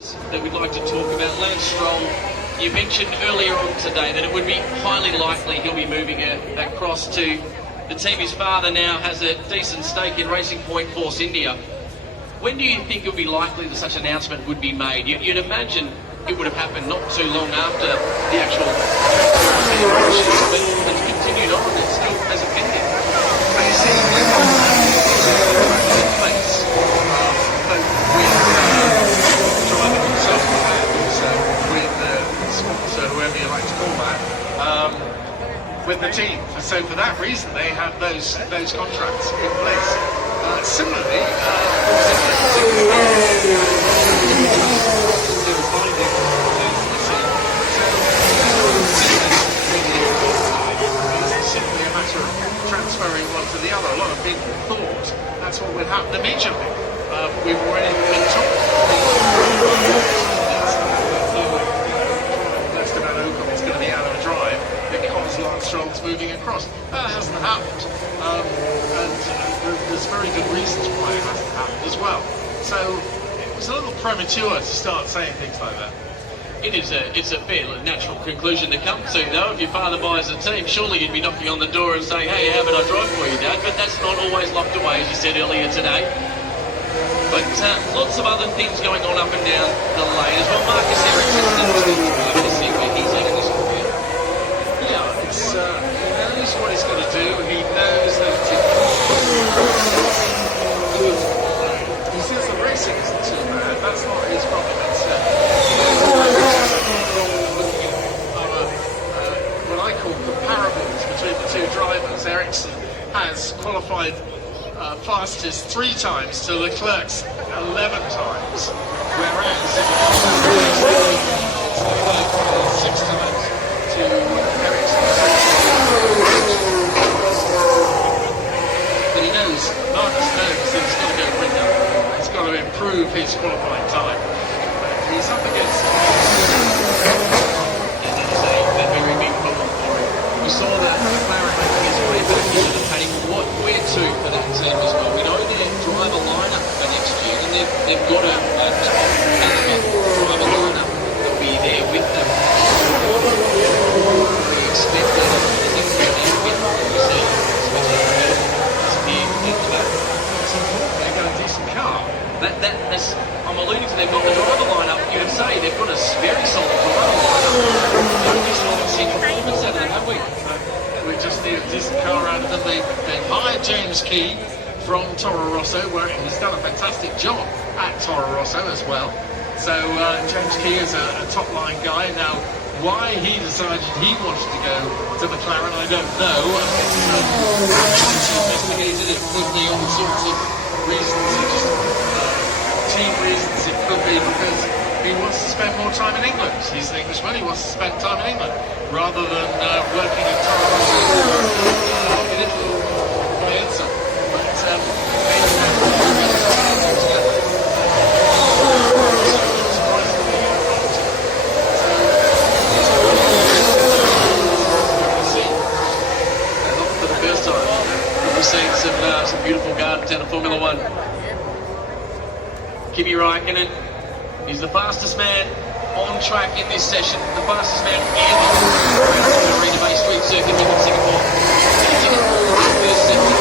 that we'd like to talk about. Lance Stroll, you mentioned earlier on today that it would be highly likely he'll be moving across to the team his father now has a decent stake in, Racing Point Force India. When do you think it would be likely that such an announcement would be made? You'd imagine it would have happened not too long after the actual transfer, but it's continued on and it still hasn't been there. You see, driver himself and also with the sponsor, whoever you like to call that, with the team. So for that reason, they have those contracts in place. Similarly, it's simply a matter of transferring one to the other. A lot of people thought that's what would happen immediately. We've already been told it's going to be out of a drive because Lance Stroll's moving across. That hasn't happened, and there's very good reasons why it hasn't happened as well. So it was a little premature to start saying things like that. It's a fair natural conclusion to come to, though. If your father buys a team, surely you'd be knocking on the door and saying, hey, how about I drive for you, Dad? But that's not always locked away, as you said earlier today. But lots of other things going on up and down the lane as well. Marcus Ericsson, to see where he's at in this career. Yeah, he knows what he's got to do. He knows that he says the racing isn't too bad. That's not his problem. It's what I call comparables between the two drivers. Ericsson has qualified fastest 3 times to Leclerc's 11 times, whereas 6 times to Ericsson. But he knows, Marcus knows that he's got to go quicker. He's got to improve his qualifying time. He's up against a very big problem for him. We saw that McLaren making his way back into the paddock. Where to for that team as well? We know their driver lineup for next year, and they've got a driver lineup that'll be there with them. We expect that as if they're with the season, especially into that. It's important they've got a decent car. That's, I'm alluding to, they've got the driver lineup. You would say they've got a very solid driver lineup. We've just not seen performance out of them, have we? We just need a decent car out of them. They hired James Key from Toro Rosso, where he's done a fantastic job at Toro Rosso as well. So James Key is a top-line guy. Now, why he decided he wanted to go to McLaren, I don't know. It's investigated. It could be all sorts of reasons. Team reasons. It could be because he wants to spend more time in England. He's an Englishman. He wants to spend time in England rather than working in Toro Rosso in Italy. For the first time, we've seen some beautiful gardens down at Formula One. Kimi Räikkönen, he's the fastest man on track in this session, the fastest man ever around the Marina Bay Street circuit here in Singapore. He's in the first second,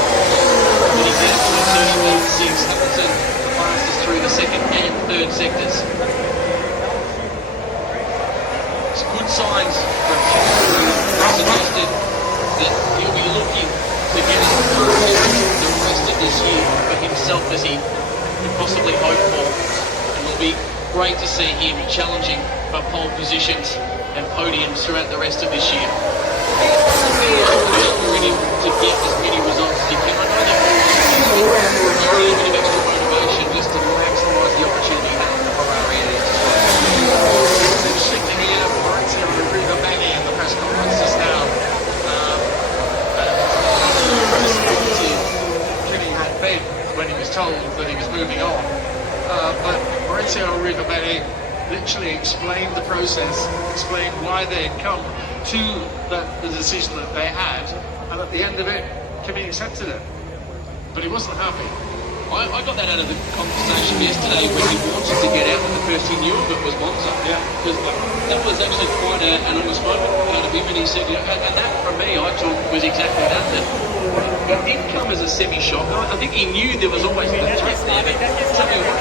and he's out to 30.6. Hamilton, the fastest through the second and third sectors. It's good signs from Kimi, suggested that he'll be looking to get through the rest of this year for himself as he could possibly hope for, and it'll be great to see him challenging for pole positions and podiums throughout the rest of this year. To get as many results as he can. I know that a little bit of extra motivation just to maximise the opportunity he has in the Ferrari and his It's interesting to hear Maurizio Arriva-Bene in the press conference just now. Kimi had been when he was told that he was moving on. But Maurizio Arriva-Bene literally explained the process, explained why they had come to the decision that they had, and at the end of it, Kimi accepted it. But he wasn't happy. I got that out of the conversation yesterday when he wanted to get out, and the first he knew of it was Monza. Yeah. Because that was actually quite an honest moment out of him, and he said, you know, and that for me, I thought was exactly that. That it did come as a semi-shock. I think he knew there was always the threat there, but something what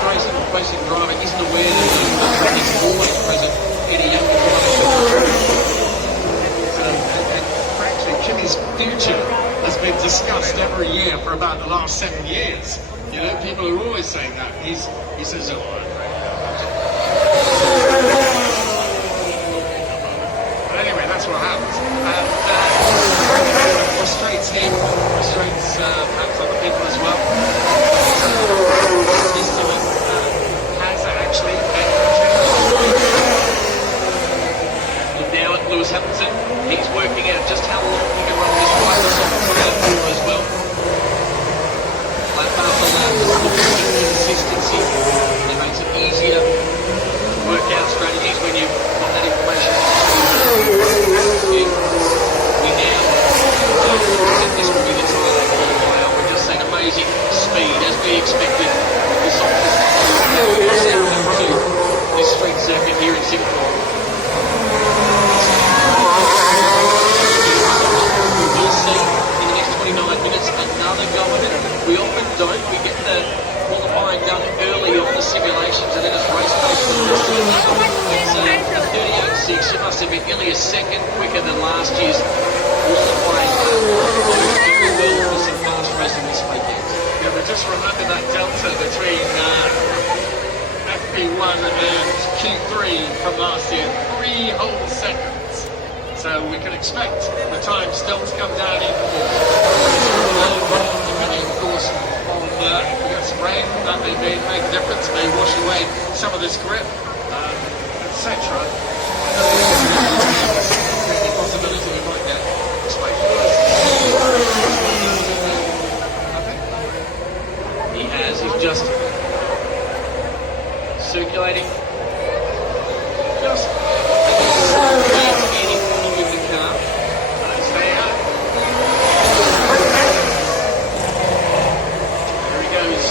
racing driver isn't aware that the threat is always present in a younger driver. And frankly, Kimi's future has been discussed every year for about the last 7 years. You know, people are always saying that. He says, oh, but anyway, that's what happens. And frustrates him, frustrates perhaps other people as well. This time has actually Look now at Lewis Hamilton. He's working out just how long he can run this ride for as well. Lap after lap, consistency. It makes it easier to work out strategies when you've got that information. We now think this will be the Thailand qualifier. We're just seeing amazing speed as we expected. The softest this street circuit here in Singapore. We'll see in the next 29 minutes another go at it. We often don't. We get the qualifying done early on the simulations and then it's race pace. It's 38.6. It must have been nearly a second quicker than last year's qualifying. Very well for some fast racing this weekend. yeah, but just remember that delta between FP1 and Q3 from last year, 3 whole seconds. So we can expect the time still to come down even more. Depending, of course, on if we get some rain, that may make a difference, may wash away some of this grip, etc. The possibility we might get He has. He's just circulating. Just with the car. There he goes.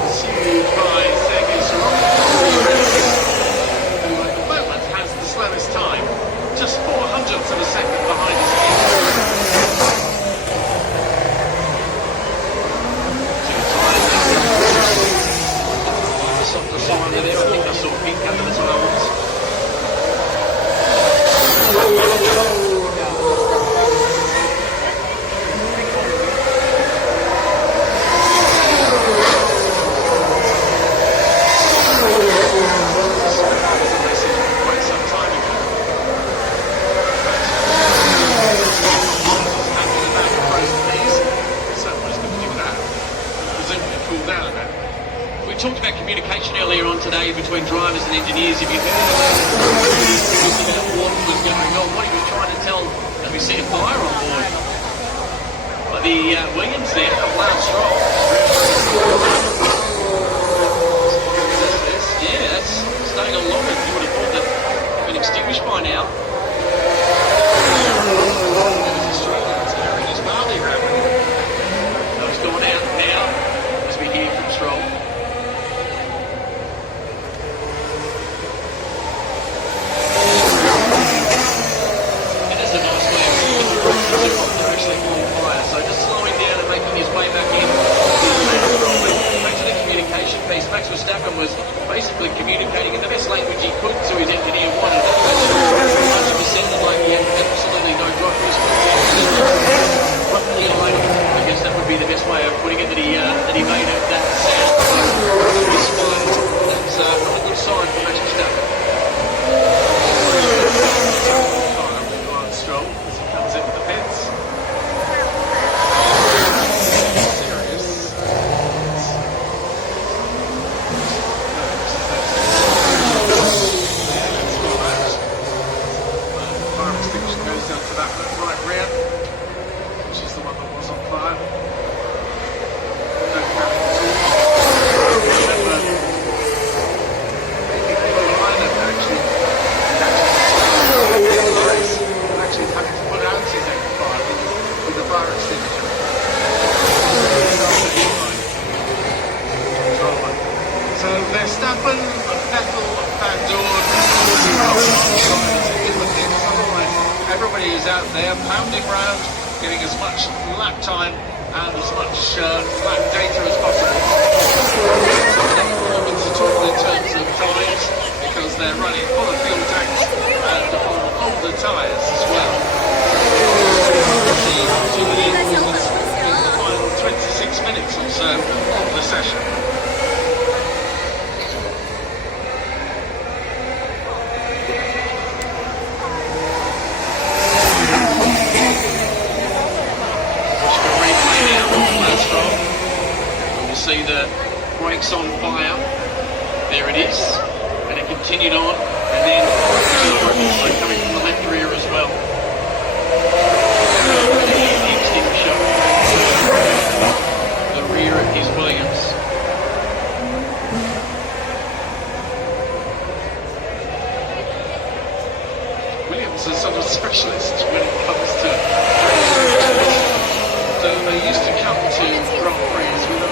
Pursued by Sergei who at the moment has the slowest time, just 0.04 of a second behind his The sign there, I think I saw pink under the tyres. quite some time ago. Presumably cooled down a bit. We talked about communication earlier on today between drivers and engineers. If you heard about what was going on, what he was trying to tell, and we see a fire on board. But the Williams there, Lance Stroll. Yeah, that's staying on longer. You would have thought that had been extinguished by now. Those gone out now, as we hear from Stroll. It is a nice way of actually on fire. So just slowing down and making his way back in. Back to the communication piece. Max Verstappen was basically communicating in the best language he could to his engineer. 100% like he had absolutely no drop. I guess that would be the best way of putting it, that he made it that sound. That's a good sign for Max Verstappen. Stroll as he comes into the pits. Serious. Fire extinguisher goes down to that right rear, which is the one that was on fire. Don't carry it at all. So Verstappen, Vettel, Van Dorn, everybody is out there pounding round, getting as much lap time and as much lap data as possible. Performance at all in terms of times, because they're running full of fuel tanks and on older tyres as well. In the final 26 minutes or so of the session. See the brakes on fire. There it is, and it continued on, and then also coming from the left rear as well. The extinguisher, the rear of his Williams. Williams is sort of specialist when it comes to so they used to come to Grand Prix with an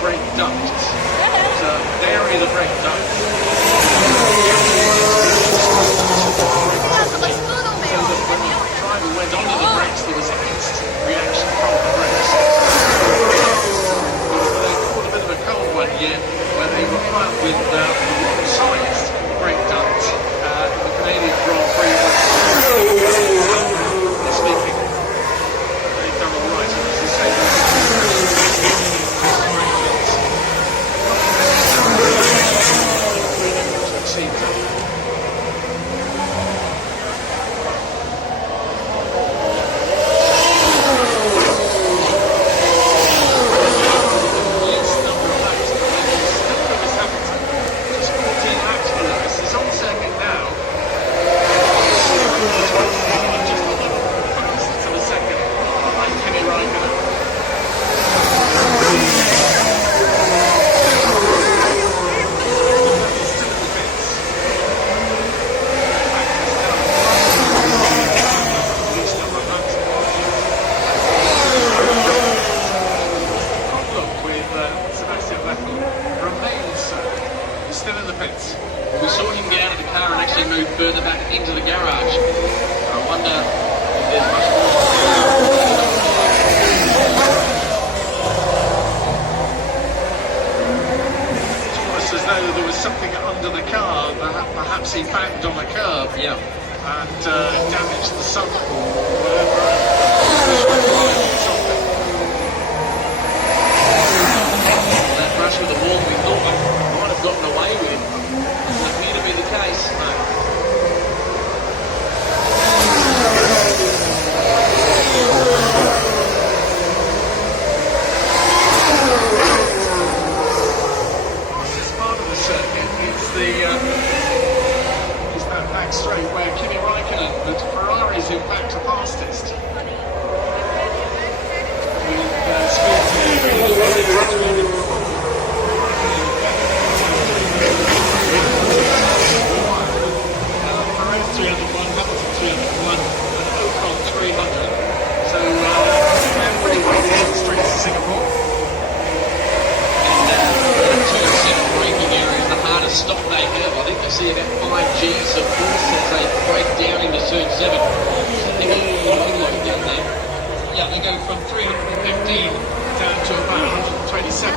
brake duct to vary the brake duct. So that when the driver went onto the brakes, there was an instant reaction from the brakes. They caught a bit of a cold one here where they were found with the wrong-sized brake duct in the Canadian Grand Prix. Speaking, they've done all right. It's the same. We saw him get out of the car and actually move further back into the garage. I wonder if there's much more. It's almost as though there was something under the car. Perhaps he banged on a curb, and damaged the sunroof or whatever. That brush with the wall, we thought we might have gotten away with it. Doesn't appear to be the case. No. This part of the circuit is that back straight where Kimi Raikkonen, the Ferraris who backed the fastest. Perez 301, Hamilton 301, and Ocon 300. So they're pretty well down the streets of Singapore. And turn 7 braking area is the hardest stop they have. I think they see about 5 Gs of force as they break down into turn 7. So they get a lot of load down there. Yeah, they go from 315 down to about 127